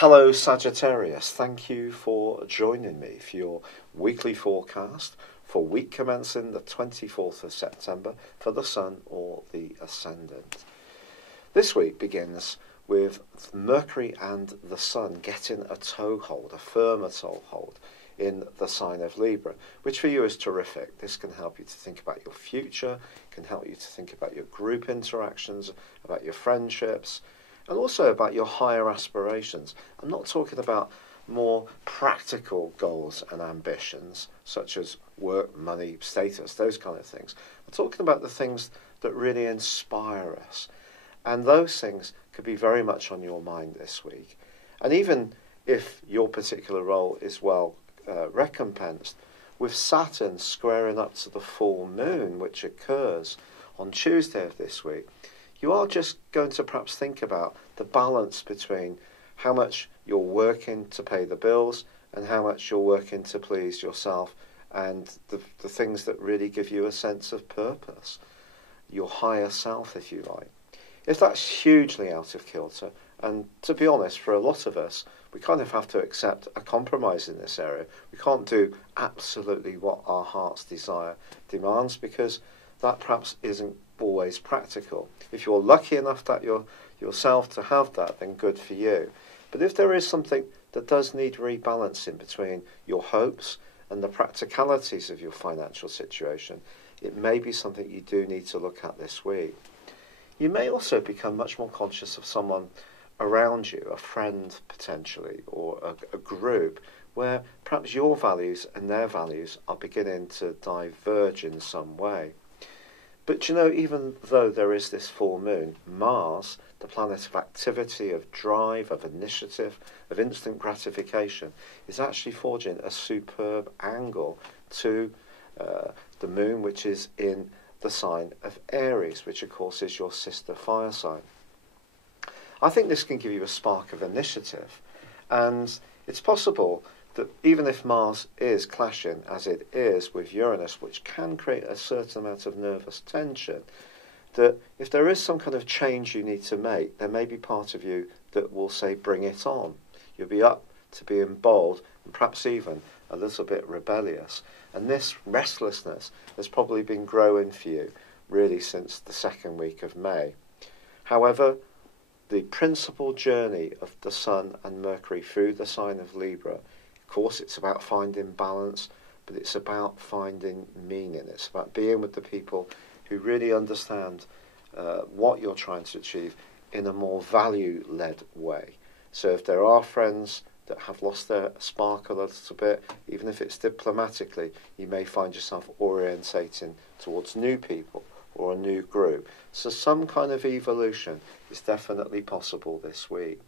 Hello Sagittarius, thank you for joining me for your weekly forecast for week commencing the 24th of September for the Sun or the Ascendant. This week begins with Mercury and the Sun getting a toehold, a firmer toehold in the sign of Libra, which for you is terrific. This can help you to think about your future, can help you to think about your group interactions, about your friendships, and also about your higher aspirations. I'm not talking about more practical goals and ambitions, such as work, money, status, those kind of things. I'm talking about the things that really inspire us. And those things could be very much on your mind this week. And even if your particular role is well recompensed, with Saturn squaring up to the full moon, which occurs on Tuesday of this week, you are just going to perhaps think about the balance between how much you're working to pay the bills and how much you're working to please yourself and the things that really give you a sense of purpose, your higher self, if you like. If that's hugely out of kilter, and to be honest, for a lot of us, we kind of have to accept a compromise in this area. We can't do absolutely what our heart's desire demands because that perhaps isn't always practical. If you're lucky enough that yourself to have that, then good for you. But if there is something that does need rebalancing between your hopes and the practicalities of your financial situation, it may be something you do need to look at this week. You may also become much more conscious of someone around you, a friend potentially, or a group, where perhaps your values and their values are beginning to diverge in some way. But you know, even though there is this full moon, Mars, the planet of activity, of drive, of initiative, of instant gratification, is actually forging a superb angle to the moon, which is in the sign of Aries, which of course is your sister fire sign. I think this can give you a spark of initiative, and it's possible that even if Mars is clashing, as it is, with Uranus, which can create a certain amount of nervous tension, that if there is some kind of change you need to make, there may be part of you that will say, bring it on. You'll be up to being bold and perhaps even a little bit rebellious. And this restlessness has probably been growing for you really since the second week of May. However, the principal journey of the Sun and Mercury through the sign of Libra, of course, it's about finding balance, but it's about finding meaning. It's about being with the people who really understand what you're trying to achieve in a more value-led way. So if there are friends that have lost their spark a little bit, even if it's diplomatically, you may find yourself orientating towards new people or a new group. So some kind of evolution is definitely possible this week.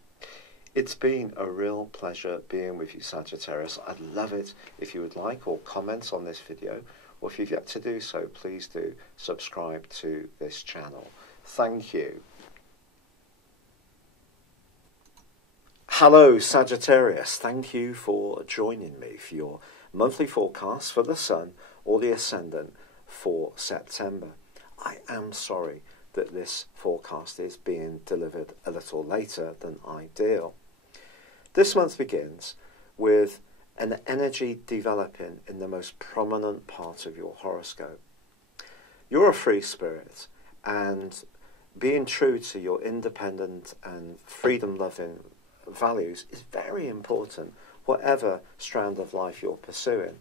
It's been a real pleasure being with you, Sagittarius. I'd love it if you would like or comment on this video, or if you've yet to do so, please do subscribe to this channel. Thank you. Hello, Sagittarius. Thank you for joining me for your monthly forecast for the Sun or the Ascendant for September. I am sorry that this forecast is being delivered a little later than ideal. This month begins with an energy developing in the most prominent part of your horoscope. You're a free spirit, and being true to your independent and freedom-loving values is very important, whatever strand of life you're pursuing.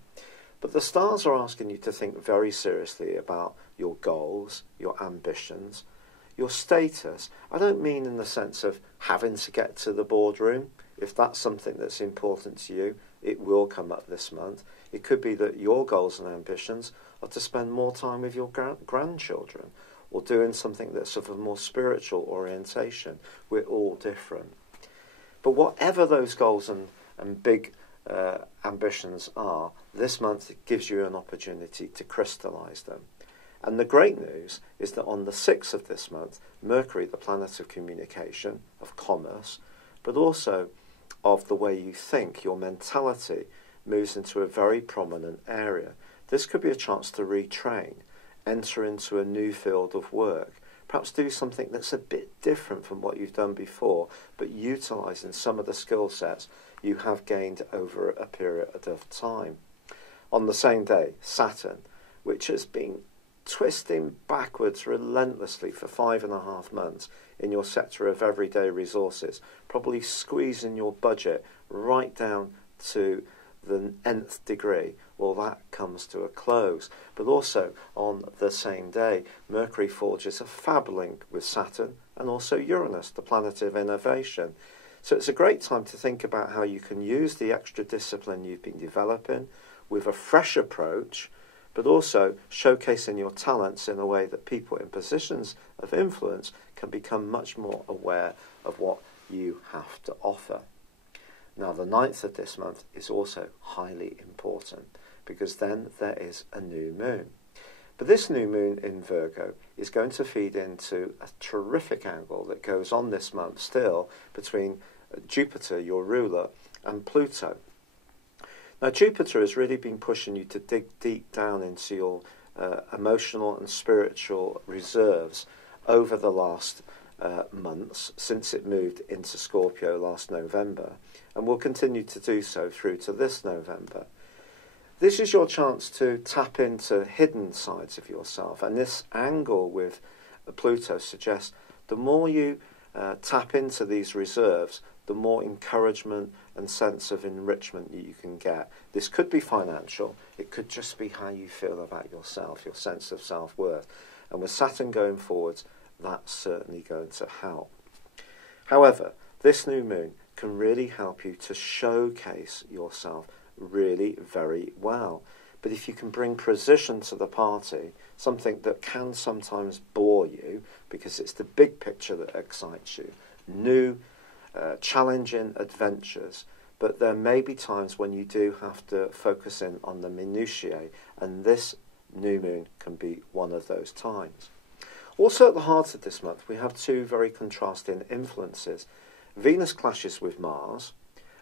But the stars are asking you to think very seriously about your goals, your ambitions, your status. I don't mean in the sense of having to get to the boardroom. If that's something that's important to you, it will come up this month. It could be that your goals and ambitions are to spend more time with your grandchildren or doing something that's of a more spiritual orientation. We're all different. But whatever those goals and big ambitions are, this month it gives you an opportunity to crystallize them. And the great news is that on the 6th of this month, Mercury, the planet of communication, of commerce, but also of the way you think, your mentality, moves into a very prominent area. This could be a chance to retrain, enter into a new field of work, perhaps do something that's a bit different from what you've done before, but utilising some of the skill sets you have gained over a period of time. On the same day, Saturn, which has been twisting backwards relentlessly for 5.5 months in your sector of everyday resources, probably squeezing your budget right down to the nth degree, well, that comes to a close. But also on the same day, Mercury forges a fab link with Saturn and also Uranus, the planet of innovation. So it's a great time to think about how you can use the extra discipline you've been developing with a fresh approach, but also showcasing your talents in a way that people in positions of influence can become much more aware of what you have to offer. Now, the 9th of this month is also highly important because then there is a new moon. But this new moon in Virgo is going to feed into a terrific angle that goes on this month still between Jupiter, your ruler, and Pluto. Now, Jupiter has really been pushing you to dig deep down into your emotional and spiritual reserves over the last months since it moved into Scorpio last November, and will continue to do so through to this November. This is your chance to tap into hidden sides of yourself, and this angle with Pluto suggests the more you tap into these reserves, the more encouragement and sense of enrichment you can get. This could be financial, it could just be how you feel about yourself, your sense of self-worth. And with Saturn going forwards, that's certainly going to help. However, this new moon can really help you to showcase yourself really very well. But if you can bring precision to the party, something that can sometimes bore you, because it's the big picture that excites you, new, challenging adventures, but there may be times when you do have to focus in on the minutiae, and this new moon can be one of those times. Also at the heart of this month, we have two very contrasting influences. Venus clashes with Mars,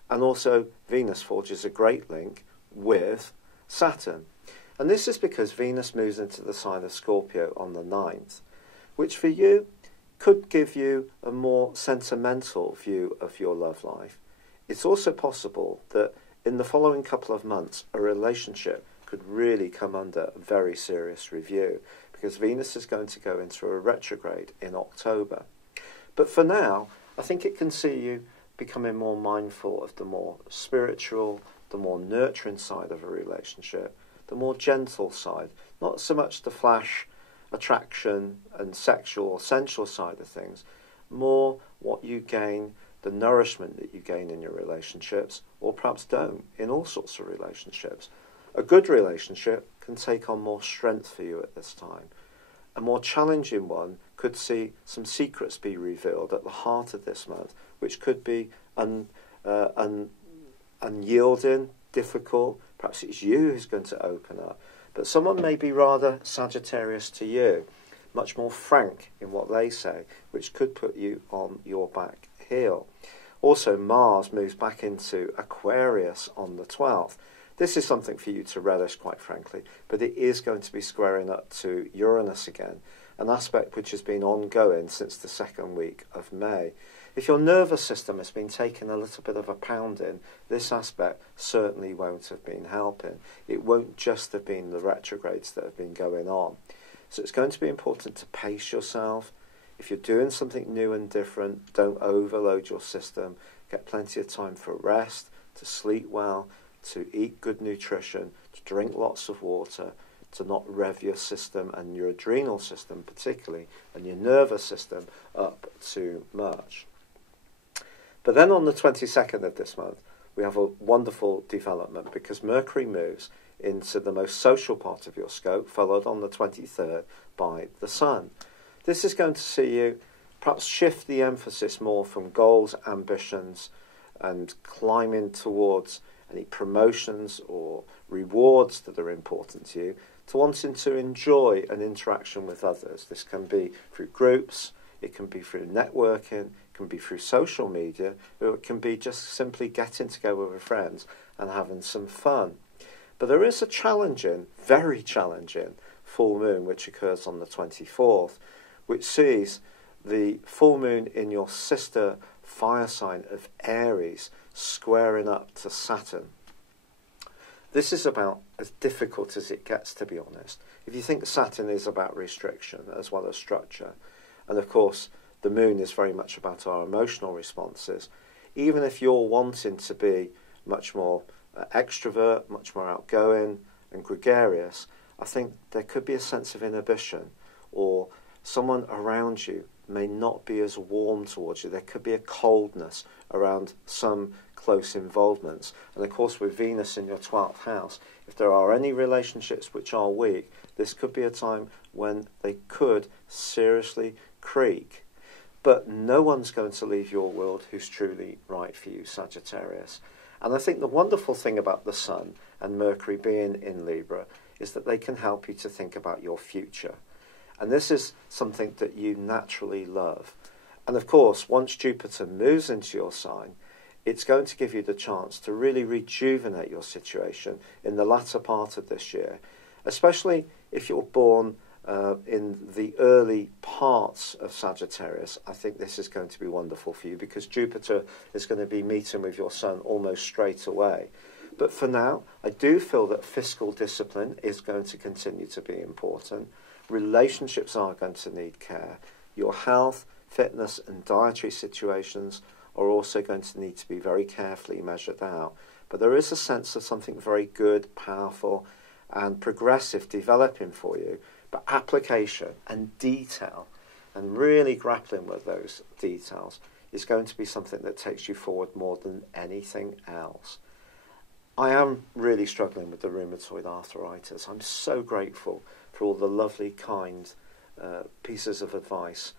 and also Venus forges a great link with Saturn. And this is because Venus moves into the sign of Scorpio on the 9th, which for you could give you a more sentimental view of your love life. It's also possible that in the following couple of months, a relationship could really come under very serious review, because Venus is going to go into a retrograde in October. But for now, I think it can see you becoming more mindful of the more spiritual, the more nurturing side of a relationship, the more gentle side, not so much the flash, attraction and sexual or sensual side of things, more what you gain, the nourishment that you gain in your relationships, or perhaps don't, in all sorts of relationships. A good relationship can take on more strength for you at this time. A more challenging one could see some secrets be revealed at the heart of this month, which could be unyielding, difficult. Perhaps it's you who's going to open up. But someone may be rather Sagittarius to you, much more frank in what they say, which could put you on your back heel. Also, Mars moves back into Aquarius on the 12th. This is something for you to relish, quite frankly, but it is going to be squaring up to Uranus again, an aspect which has been ongoing since the second week of May. If your nervous system has been taking a little bit of a pounding, this aspect certainly won't have been helping. It won't just have been the retrogrades that have been going on. So it's going to be important to pace yourself. If you're doing something new and different, don't overload your system. Get plenty of time for rest, to sleep well, to eat good nutrition, to drink lots of water, to not rev your system and your adrenal system particularly, and your nervous system up too much. But then on the 22nd of this month, we have a wonderful development, because Mercury moves into the most social part of your scope, followed on the 23rd by the Sun. This is going to see you perhaps shift the emphasis more from goals, ambitions, and climbing towards any promotions or rewards that are important to you, to wanting to enjoy an interaction with others. This can be through groups, it can be through networking, it can be through social media, or it can be just simply getting together with friends and having some fun. But there is a challenging, very challenging full moon which occurs on the 24th, which sees the full moon in your sister fire sign of Aries squaring up to Saturn. This is about as difficult as it gets, to be honest. If you think Saturn is about restriction as well as structure, and of course the moon is very much about our emotional responses, even if you're wanting to be much more extrovert, much more outgoing and gregarious, I think there could be a sense of inhibition, or someone around you may not be as warm towards you. There could be a coldness around some close involvements. And of course, with Venus in your 12th house, if there are any relationships which are weak, this could be a time when they could seriously creak. But no one's going to leave your world who's truly right for you, Sagittarius. And I think the wonderful thing about the Sun and Mercury being in Libra is that they can help you to think about your future. And this is something that you naturally love. And of course, once Jupiter moves into your sign, it's going to give you the chance to really rejuvenate your situation in the latter part of this year, especially if you're born in the early parts of Sagittarius. I think this is going to be wonderful for you because Jupiter is going to be meeting with your Sun almost straight away. But for now, I do feel that fiscal discipline is going to continue to be important. Relationships are going to need care. Your health, fitness and dietary situations are also going to need to be very carefully measured out. But there is a sense of something very good, powerful and progressive developing for you. But application and detail and really grappling with those details is going to be something that takes you forward more than anything else. I am really struggling with the rheumatoid arthritis. I'm so grateful for all the lovely, kind pieces of advice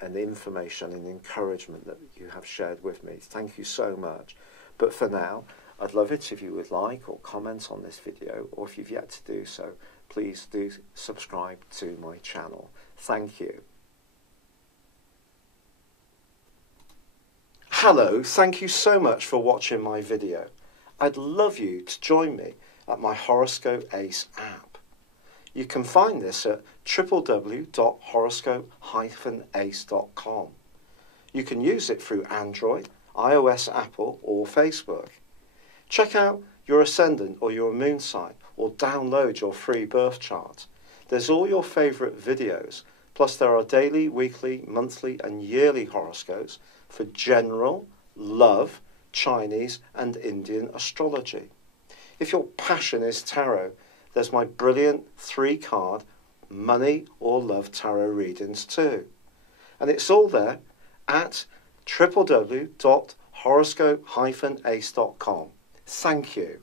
and information and encouragement that you have shared with me. Thank you so much. But for now, I'd love it if you would like or comment on this video, or if you've yet to do so, please do subscribe to my channel. Thank you. Hello, thank you so much for watching my video. I'd love you to join me at my Horoscope Ace app. You can find this at www.horoscope-ace.com. You can use it through Android, iOS, Apple or Facebook. Check out your ascendant or your moon sign or download your free birth chart. There's all your favourite videos, plus there are daily, weekly, monthly and yearly horoscopes for general, love, Chinese and Indian astrology. If your passion is tarot, there's my brilliant 3-card money or love tarot readings too. And it's all there at www.horoscope-ace.com. Thank you.